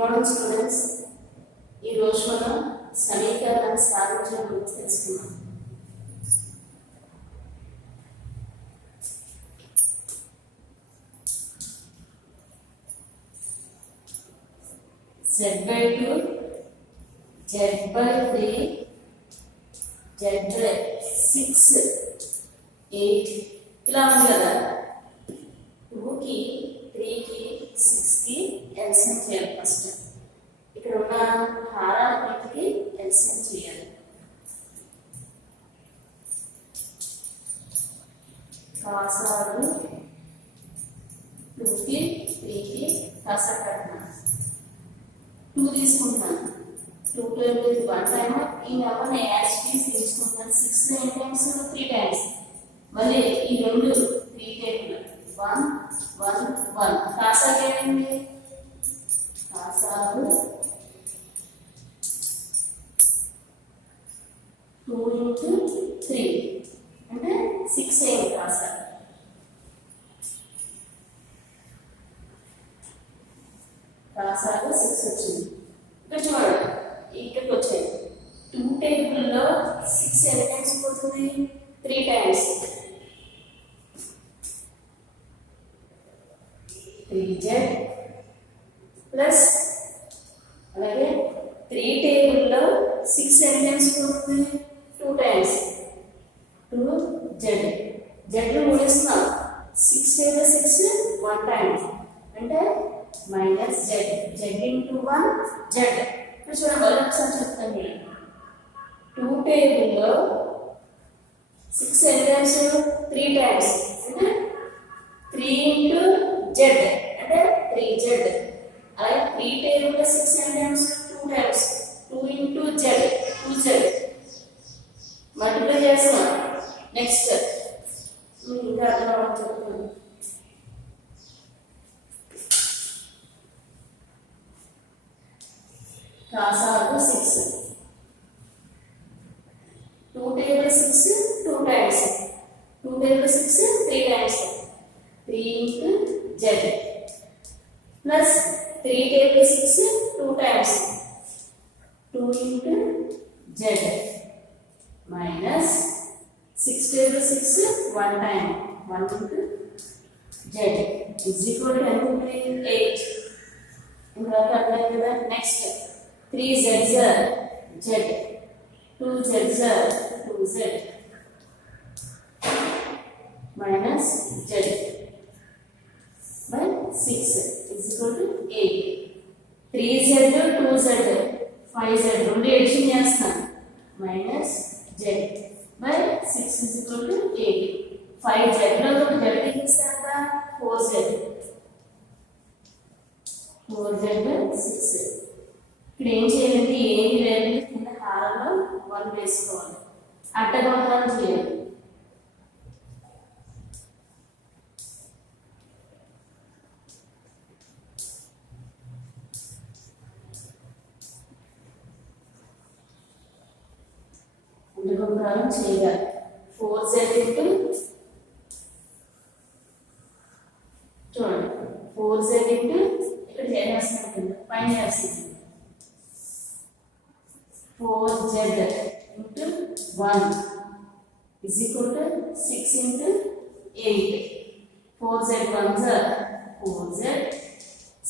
Morning students, ఈరోజు మనం సమీకరణాన్ని సాధించడం గురించి తెలుసుకున్నాం. z/2 z/3 z/6 8 ఇలా ఉంది కదా. 2కి 3కి 6కి ఎల్సిఎం చేయాలి. ఫస్ట్ ఇక్కడ ఉన్న హారాలన్నిటికీ ఎల్సిఎం చేయాలి. కాసాలు 2కి 3కి కాసా కట్టినా 2 తీసుకుంటున్నాను. 2 తో 1 టైమ్ ఈ నెంబర్ని యాడ్ చేసి తీసుకుంటున్నాను. 6 ఎన్ని టైమ్స్? 3 టైమ్స్. మళ్ళీ ఈ రెండు 3 టేబుల్ 1 1 1 కాసాలు ఏమైంది? కాసాలు 2 into 3 అంటే 6 అయింది కాసాలు. కాసాలు 6 వచ్చింది. ఇక్కడ చూడండి, ఇక్కడికి వచ్చాయి. 2 టేబుల్లో 6 ఎన్ని టైమ్స్ పోతుంది? 3 టైమ్స్. 3z ప్లస్ అలాగే 3 టేబుల్లో 6 ఎన్ని టైమ్స్ పోతుంది? 2 టైమ్స్. 2z జడ్లు మూడేస్తున్నాం. 6 టేబుల్ 6 1 టైమ్ అంటే minus Z. Z into 1 Z. ఇప్పుడు చూడండి, మళ్ళీ ఒకసారి చెప్తాను నేను. 2 టేబుల్లో 6 ఎన్ని టైమ్స్? 3 టైమ్స్ అంటే 3 ఇంటూ జెడ్ అంటే 3z. అలాగే 3 టేబుల్లో 6 ఎన్ని times? 2 times. 2 into Z 2z. Multiply చేస్తాం. నెక్స్ట్ ఇంకా అర్థం చెప్తాను. కాసాలు 6 2 table 6 2 times. 2 table 6 3 times. 3 into z plus 3 table 6 2 times. 2 into z minus 6 table 6 1 time 1 into z is equal to ఎంత ఉంది? 8. ఇంకా అర్థమైంది కదా. Next 3z z 2z 2z minus z by 6 is equal to 8. 3z 2z 5z రెండు edition చేస్తున్నాను. Minus z by 6 is equal to 8. 5z లో ఒక z తీసేస్తాక 4z 4z by 6. ఇక్కడ ఏం చేయాలంటే ఏమి లేదు, కింద హారంలో 1 వేసుకోవాలి. అడ్డగొట్టాలు చేయాలి. అడ్డగొట్టాలు చేయాలి. 4z ఇంటూ చూడండి 4z ఇంటూ ఇక్కడ చేయాల్సిన కింద పైన చేస్తుంది. 4z into 1 is equal to 6 into 8. 4z 1s are 4z,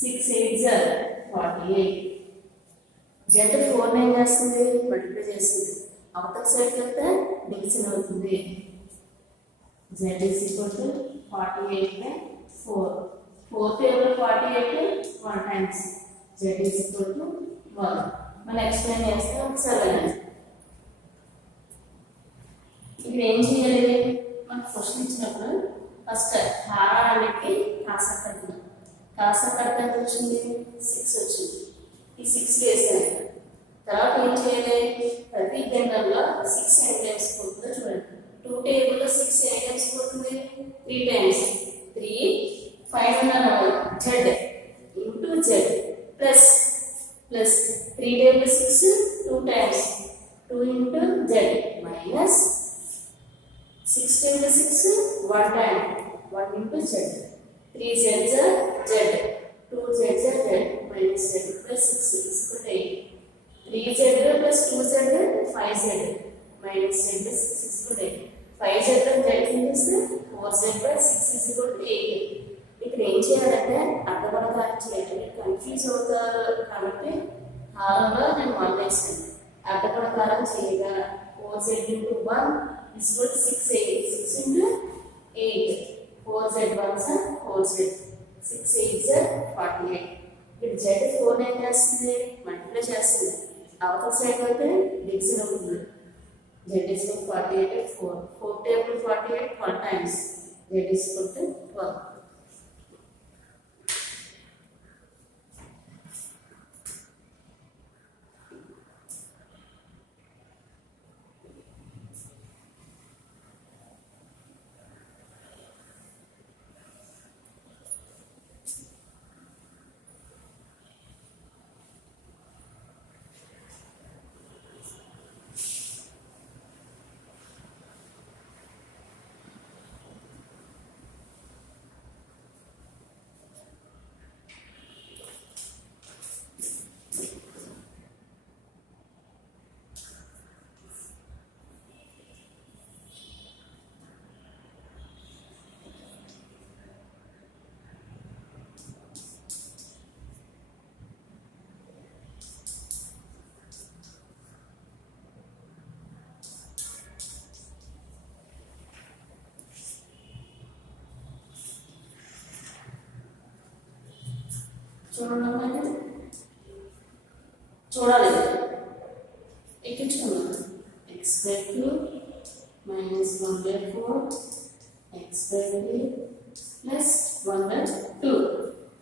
6 8s are 48. z 4 ఏం చేస్తుంది? మల్టిప్లై చేస్తుంది. అవతల సైడ్కి వెళ్తే డివిజన్ అవుతుంది. z is equal to 48 by 4. 4 table 48 1 times z is equal to 1. మనం ఎక్స్ప్లెయిన్ చేస్తే ఒకసారి ఇక్కడ ఏం చేయాలి? మనకు క్వశ్చన్ ఇచ్చినప్పుడు ఫస్ట్ హారానికి కాసా కడుతున్నాం. కాసా కడితే ఎంత వచ్చింది? 6 వచ్చింది. ఈ 6 వేసాను. తర్వాత ఏం చేయాలి? ప్రతి గంటల్లో 6 ఎన్ని టైమ్స్ పోతుందో చూడండి. 2 టేబుల్లో 6 ఎన్ని టైమ్స్ పోతుంది? 3 times. 3 5 z into z plus 3 table 6 2 times. 2 into z minus 6 table 6 1 time 1 into z 3 z z 2 z z minus z plus చేయాలంటే అడ్డపడకారం చేయాలి. మీరు కన్ఫ్యూజ్ అవుతారు కాబట్టి హారంలో నేను 1 వేసాను. అడ్డపడకారం చేయగా 4z into 1 is equal to 6 into 8. 4z 1s are 4z. 6 8s are 48. ఇక్కడ z 4 ఏం చేస్తుంది? మల్టిప్లై చేస్తుంది. అవతల సైడ్ అయితే డివిజన్ అవుతుంది. z is equal to 48 at 4. 4 table 48 12 times. z is equal to 12. చూడాలి ఎక్కించుకున్నాం. x/2 minus 1/4 x/3 plus 1/2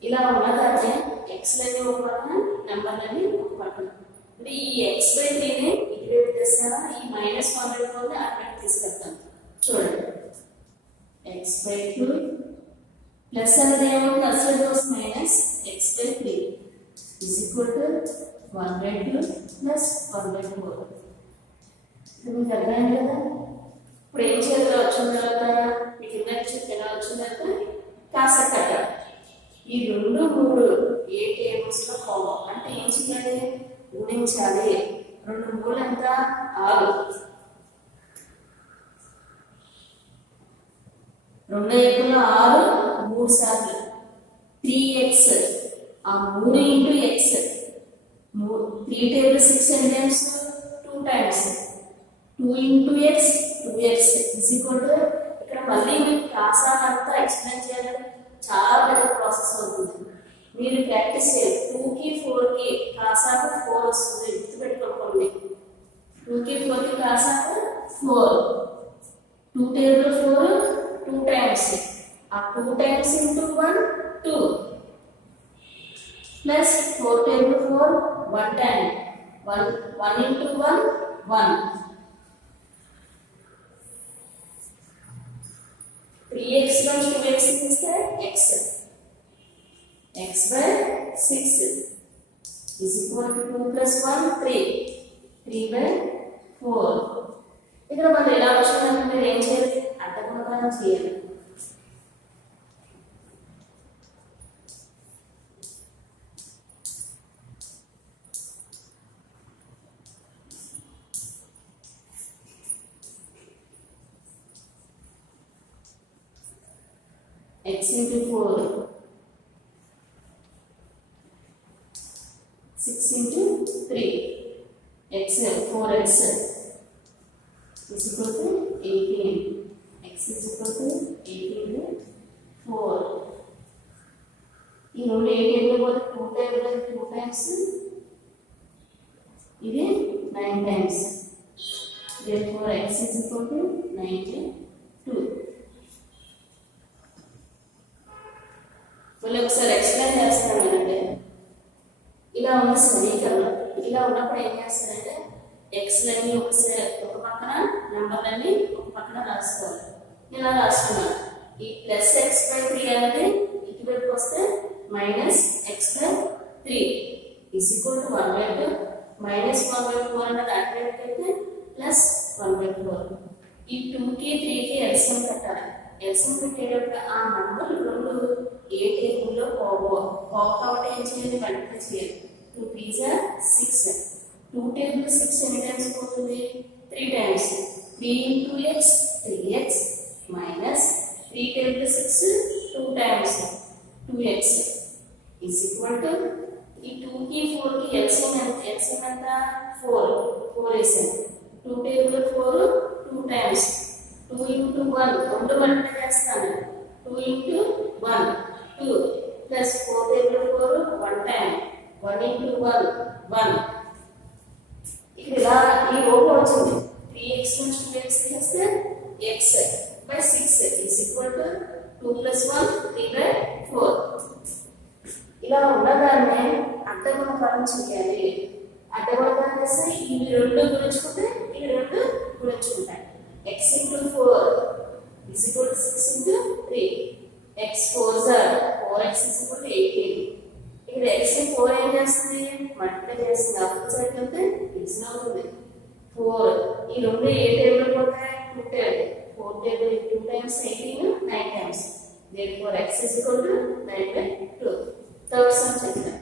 ఇలా ఉన్నదాన్ని x లన్నీ ఒక పక్కన నెంబర్లన్నీ ఒక పక్కన. ఇప్పుడు ఈ x/3ని ఇటువైపు తెస్తారా, ఈ -1/4ని అటువైపు తీసుకెళ్తాను. చూడండి x/2 ప్లస్ అనేది ఏమవుతుంది? అసలు వస్తుంది minus x/3 is equal to 1/2 plus 1/4. ఇది మీకు అర్థమైంది కదా? ఇప్పుడు ఏం చేయాలో వచ్చిన తర్వాత మీకు ఇందాక చెప్పిన వచ్చిన తర్వాత కాసెట్ కట్టాలి. ఈ 2 3 ఏ టేబుల్స్లో ఫాలో అంటే ఏం చేయాలి? గుణించాలి. 2 3 ఎంత? 6. 2 ఏకుల్లో 6 3 సార్లు 3x. ఆ 3 into x 3 table 6 times 2 times 2 into x 2x is equal to ఇక్కడ మళ్ళీ మీకు కాసానంతా ఎక్స్ప్లెయిన్ చేయాలి. చాలా పెద్ద ప్రాసెస్ అవుతుంది. మీరు ప్రాక్టీస్ చేయాలి. 2కి 4కి కాసాకు 4 వస్తుంది. గుర్తుపెట్టుకోండి. 2కి 4కి కాసాకు 4. 2 table 4 2 times. ఆ 2 times into 1 2 plus 4 table 4 1 time 1 into 1 1. 3x plus 2x is x. x by 6 is equal to 2 plus 1 3. 3 by 4. ఇక్కడ మనం ఎలా వచ్చిందంటే మీరు ఏం చేయాలి? అడ్డగుణకారం చేయాలి. x into 4 6 into 3 x 4x is equal to 18. x is equal to 18 4. ఈ రెండు 18 పోతే 2 times ఇది 9 times. therefore x is equal to 92. మళ్ళీ ఒకసారి ఎక్స్ప్లెయిన్ చేస్తాను అంటే ఇలా ఉన్న సమీకరణం ఇలా ఉన్నప్పుడు ఏం చేస్తానంటే ఎక్స్లన్నీ ఒక పక్కన నెంబర్లన్నీ ఒక పక్కన రాసుకోవాలి. ఇలా రాసుకున్నాను. ఈ ప్లస్ x/3 అనేది ఇటువైపు వస్తే minus x/3 is equal to 1/2 minus 1/4 అనేది అటువైపు అయితే ప్లస్ 1/4. ఈ 2కి 3కి ఎల్సిఎం పెట్టాలి. ఎల్సిఎం పెట్టేటప్పుడు ఆ నెంబర్ రెండు ఏ టేబుల్లో కాబట్టి ఏం చేయాలి? మల్టిప్లై చేయాలి. 2 3s are 6. 2 table 6 ఎన్ని టైమ్స్ పోతుంది? 3 times. 3 into x 3x minus 3 table 6 2 times 2x is equal to ఈ 2 కి 4 కి ఎల్సిఎం ఎంత 4 వేసాను 2 టేబుల్ 4 2 టైమ్స్ 2 ఇంటూ 1 రెండు మల్టిప్లై చేస్తాను 2 into 1 2 plus 4 table 4 1 time 1 into 1 1 ఇక్కడ ఇలా ఈ రోలో వచ్చింది 3x నుంచి 2x తీస్తే x by 6 is equal to 2 plus 1 3 by 4 ఇలా ఉన్నదాన్ని అడ్డగుణకారం చేయాలి అడ్డగుణకారం చేస్తే ఇవి రెండు గుణించుకుంటే ఇవి రెండు గుణించుకుంటాయి x into 4 is equal to 6 into 3 x 4s are 4x is equal to 18 ఇక్కడ x ని 4 ఏం చేస్తుంది మల్టిప్లై చేస్తుంది అప్పుడు సైడ్ వెళ్తే x అవుతుంది 4 ఈ రెండు ఏ టేబుల్ పోతాయి 2 table 4 table 2 times 18 9 times therefore x is equal to 9 by 2 third sum chapter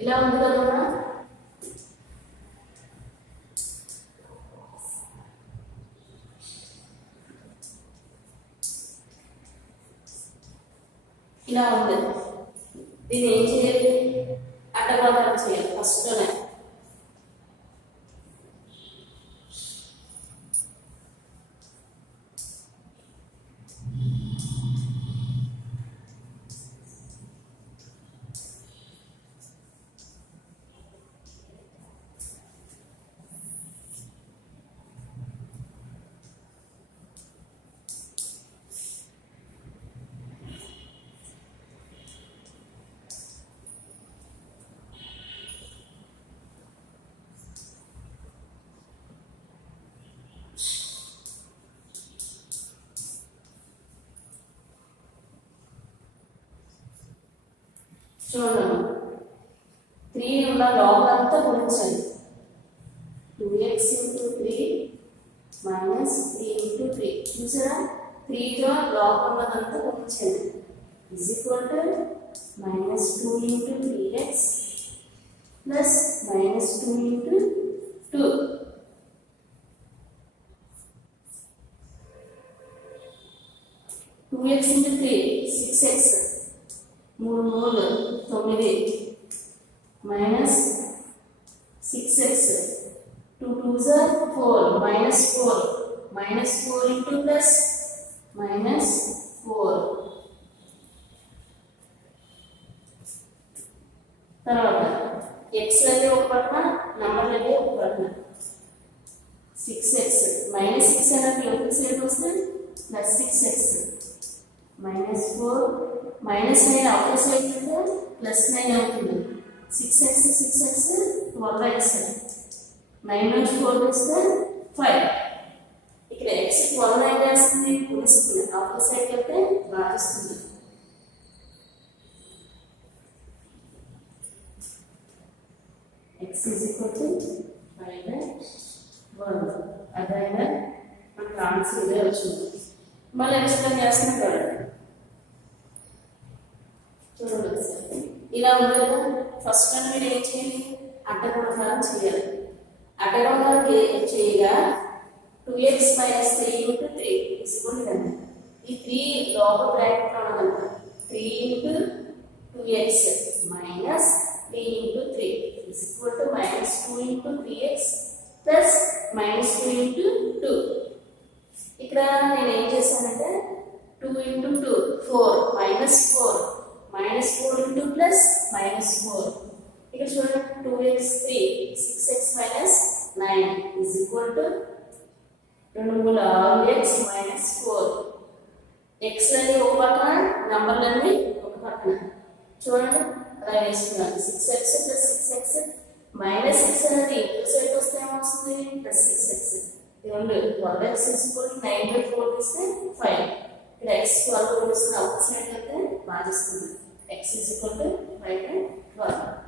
ఇలా ఉంది కదా ఇలా ఉంది దీన్ని ఏం చేయాలి అడ్డగోళం చేయాలి ఫస్ట్లోనే చూడండి 3 ఉన్న లాగ్ అంతా గుణించండి 2x into 3 minus 3 into 3 చూసారా 3 తో లాగ్ ఉన్నదంతా గుణించండి is equal to minus 2 into 3x plus minus 2 into 2 2x into 3 6x 3 3 9 minus 6x 2 2s are 4 minus 4 into plus minus 4 తర్వాత x అనేది ఒక పక్కన నంబర్ అనేది ఒక పక్కన 6x minus 6 అనేది లోపల సైడ్ వస్తే plus 6x minus 4 minus 9 outer side into plus 9 అవుతుంది 6x 12x 9 నుంచి 4 వస్తే 5 ఇక్కడ x 12 ఏం చేస్తుంది గుణిస్తుంది outer side వెళ్తే భాగిస్తుంది x is equal to 5 by 1 అదైనా మనకు ఆన్సర్ ఇదే వచ్చింది మళ్ళీ ఎక్స్ప్లెయిన్ చేస్తాను కదా చూడండి ఇలా ఉంది కదా ఫస్ట్ వన్ మీరు ఏం చేయాలి అడ్డగుణకారం చేయాలి అడ్డగుణకారం చేయగా 2x minus 3 into 3 తీసుకోండి ఈ 3 లోపల బ్రాకెట్లో ఉన్నదంట 3 into 2x minus 3 into 3 is equal to minus 2 into 3x plus minus 2 into 2 ఇక్కడ నేను ఏం చేశానంటే 2 into 2 4 minus 4 -4 into plus -4. ఇక్కడ చూడండి 2x 3 6x minus 9 is equal to 2 3 6x minus 4. x లని ఒక పక్కన నంబర్లన్నీ ఒక పక్కన చూడండి అలా వేసుకున్నాను 6x plus 6x minus 6 అనేది ఇంకో సైడ్ వస్తే ఏమొస్తుంది plus 6x ఇది రెండు 12x is equal to 9/4 తీస్తే 5 ఇక్కడ x 12 వస్తుంది ఒక సైడ్ అయితే భాగిస్తుంది x is equal to 5/12.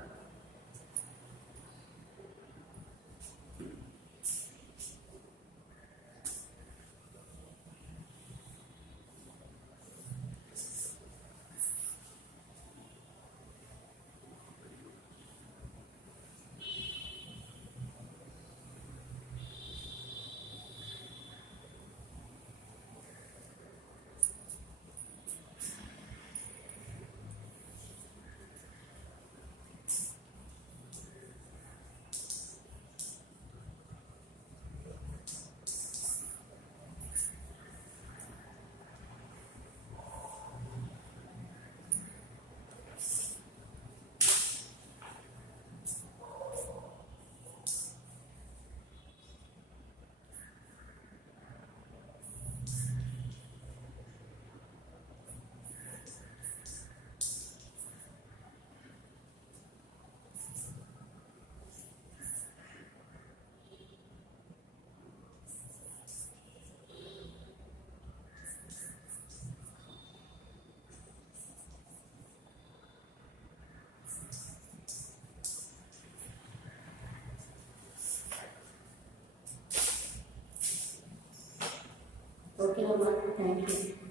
Okay, Mama. Thank you.